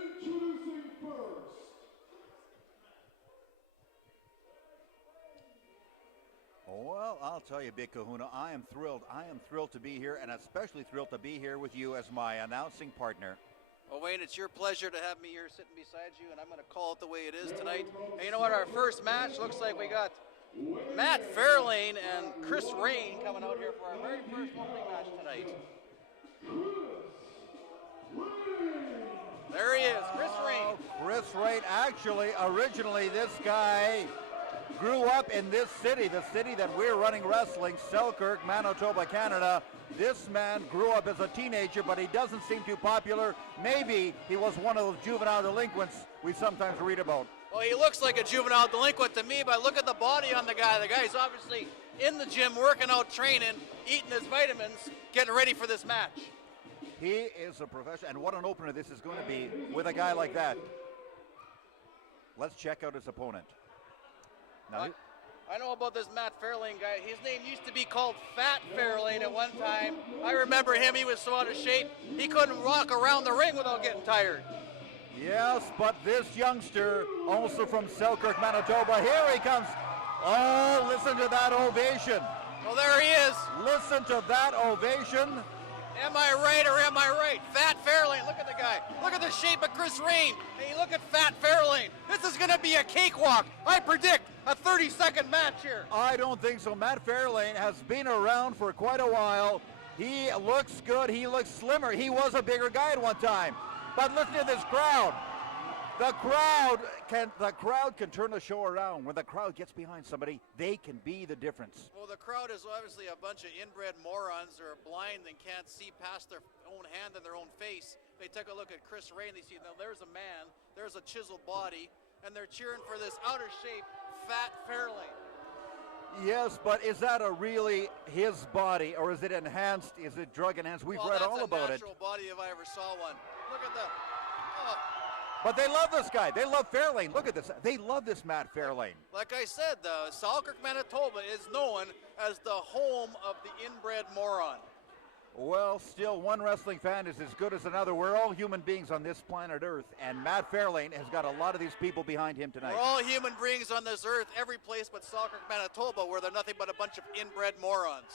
Introducing first. Well, I'll tell you, Big Kahuna, I am thrilled. I am thrilled to be here, and especially thrilled to be here with you as my announcing partner. Well, Wayne, it's your pleasure to have me here sitting beside you, and I'm going to call it the way it is tonight. And you know what? Our first match looks like we got Matt Fairlane and Chris Raine coming out here for our very first opening match tonight. There he is, Chris Raine. Chris Raine, actually, originally this guy grew up in this city, the city that we're running wrestling, Selkirk, Manitoba, Canada. This man grew up as a teenager, but he doesn't seem too popular. Maybe he was one of those juvenile delinquents we sometimes read about. Well, he looks like a juvenile delinquent to me, but look at the body on the guy. The guy's obviously in the gym, working out, training, eating his vitamins, getting ready for this match. He is a professional, and what an opener this is going to be with a guy like that. Let's check out his opponent. Now, I know about this Matt Fairlane guy. His name used to be called Fat Fairlane at one time. I remember him. He was so out of shape, he couldn't walk around the ring without getting tired. yes, but this youngster, also from Selkirk, Manitoba, here he comes. Oh, listen to that ovation. Well, there he is. Listen to that ovation. Am I right or am I right? Fat Fairlane, look at the guy. Look at the shape of Chris Raine. Hey, look at Fat Fairlane. This is going to be a cakewalk. I predict a 30-second match here. I don't think so. Matt Fairlane has been around for quite a while. He looks good. He looks slimmer. He was a bigger guy at one time. But listen to this crowd. The crowd can turn the show around. When the crowd gets behind somebody, they can be the difference. Well, the crowd is obviously a bunch of inbred morons that are blind and can't see past their own hand and their own face. They take a look at Chris Raine. They see, now there's a man, there's a chiseled body, and they're cheering for this outer shape, Fat Fairlane. Yes, but is that a really his body, or is it enhanced? Is it drug enhanced? We've read all about it. That's a natural body if I ever saw one. Look at that. Oh. But they love this guy. They love Fairlane. Look at this. They love this Matt Fairlane. Like I said, Selkirk, Manitoba is known as the home of the inbred moron. Well, still, one wrestling fan is as good as another. We're all human beings on this planet Earth, and Matt Fairlane has got a lot of these people behind him tonight. We're all human beings on this earth, every place but Selkirk, Manitoba, where they're nothing but a bunch of inbred morons.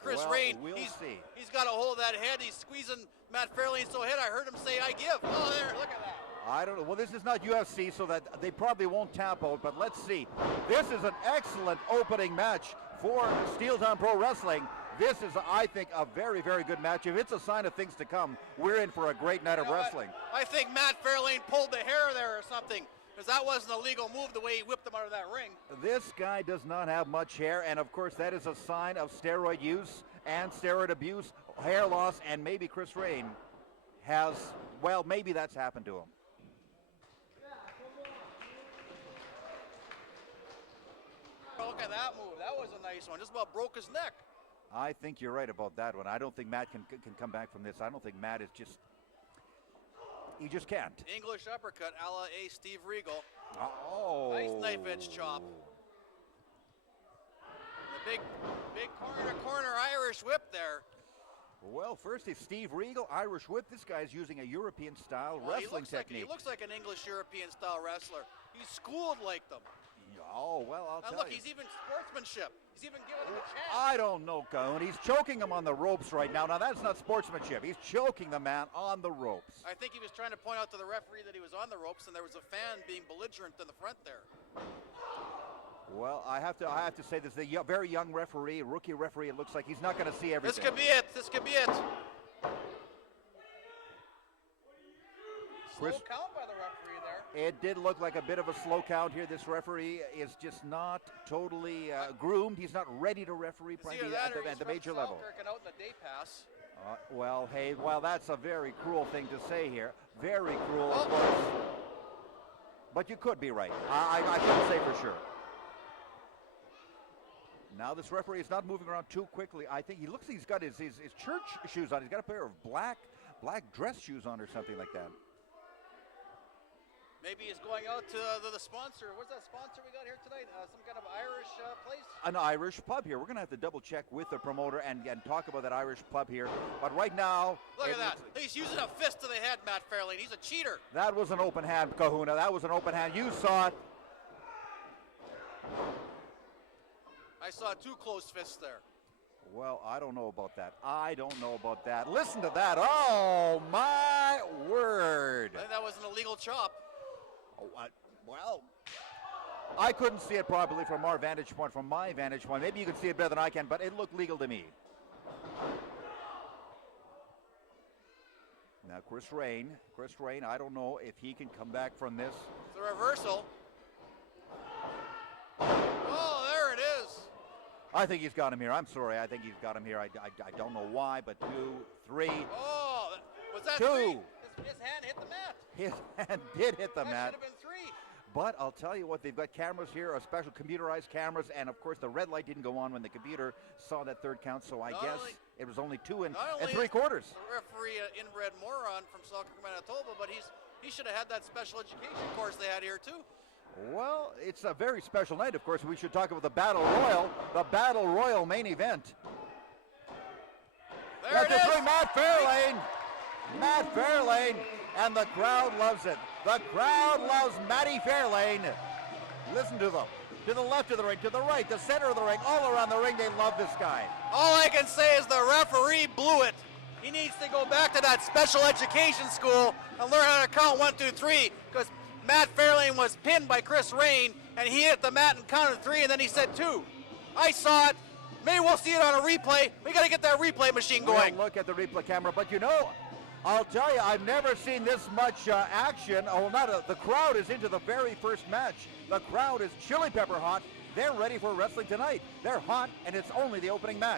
Chris Raine, he's got a hold of that head. He's squeezing Matt Fairlane so hard, I heard him say, I give. Oh, there, look at that. I don't know. Well, this is not UFC, so that they probably won't tap out, but let's see. This is an excellent opening match for Steel Town Pro Wrestling. This is, I think, a very, very good match. If it's a sign of things to come, we're in for a great night of wrestling. I think Matt Fairlane pulled the hair there or something, because that wasn't a legal move the way he whipped him out of that ring. This guy does not have much hair, and of course that is a sign of steroid use and steroid abuse, hair loss, and maybe Chris Raine has, well, maybe that's happened to him. Look at that move. That was a nice one. Just about broke his neck. I think you're right about that one. I don't think Matt can come back from this. I don't think Matt is just, he just can't. English uppercut a la a Steve Regal. Oh. Nice knife edge chop. The big corner to corner Irish whip there. Well, first is Steve Regal, Irish whip. This guy's using a European style wrestling technique. He looks like an English European style wrestler. He's schooled like them. Oh, well, I'll tell you. Look, he's even sportsmanship. He's even giving him a chance. I don't know, Cahoon. He's choking him on the ropes right now. Now, that's not sportsmanship. He's choking the man on the ropes. I think he was trying to point out to the referee that he was on the ropes, and there was a fan being belligerent in the front there. Well, I have to say this is a very young referee, rookie referee. It looks like he's not going to see everything. This could be it. This could be it. Slow count by the referee there. It did look like a bit of a slow count here. This referee is just not totally groomed. He's not ready to referee at the major level. And out in the day pass. Well, hey, that's a very cruel thing to say here. Very cruel, of course. But you could be right. I couldn't say for sure. Now this referee is not moving around too quickly. I think he's got his church shoes on. He's got a pair of black dress shoes on or something like that. Maybe he's going out to the sponsor. What's that sponsor we got here tonight? Some kind of Irish place? An Irish pub here. We're going to have to double check with the promoter and talk about that Irish pub here. But right now... Look at that. He's using a fist to the head, Matt Fairlane. He's a cheater. That was an open hand, Kahuna. That was an open hand. You saw it. I saw 2 closed fists there. Well, I don't know about that. I don't know about that. Listen to that. Oh, my word. I think that was an illegal chop. Oh, well, I couldn't see it properly from our vantage point, from my vantage point. Maybe you can see it better than I can, but it looked legal to me. Now, Chris Raine, I don't know if he can come back from this. It's a reversal. Oh, there it is. I think he's got him here. I'm sorry. I think he's got him here. I don't know why, but 2, 3. Oh, was that 2. 3? His hand hit the mat. His hand did hit the That mat. should have been 3. But I'll tell you what, they've got cameras here, special computerized cameras, and of course the red light didn't go on when the computer saw that third count, so I guess it was only 2 and 3 quarters. The referee, an inbred moron from Selkirk, Manitoba, but he should have had that special education course they had here too. Well, it's a very special night. Of course, we should talk about the Battle Royal main event. There it is. Matt Fairlane, and the crowd loves it. The crowd loves Matty Fairlane. Listen to them. To the left of the ring, to the right, the center of the ring, all around the ring, they love this guy. All I can say is the referee blew it. He needs to go back to that special education school and learn how to count 1, 2, 3, because Matt Fairlane was pinned by Chris Raine, and he hit the mat and counted 3, and then he said 2. I saw it. Maybe we'll see it on a replay. We got to get that replay machine going. We'll look at the replay camera, but you know, I'll tell you, I've never seen this much action. Oh, the crowd is into the very first match. The crowd is chili pepper hot. They're ready for wrestling tonight. They're hot, and it's only the opening match.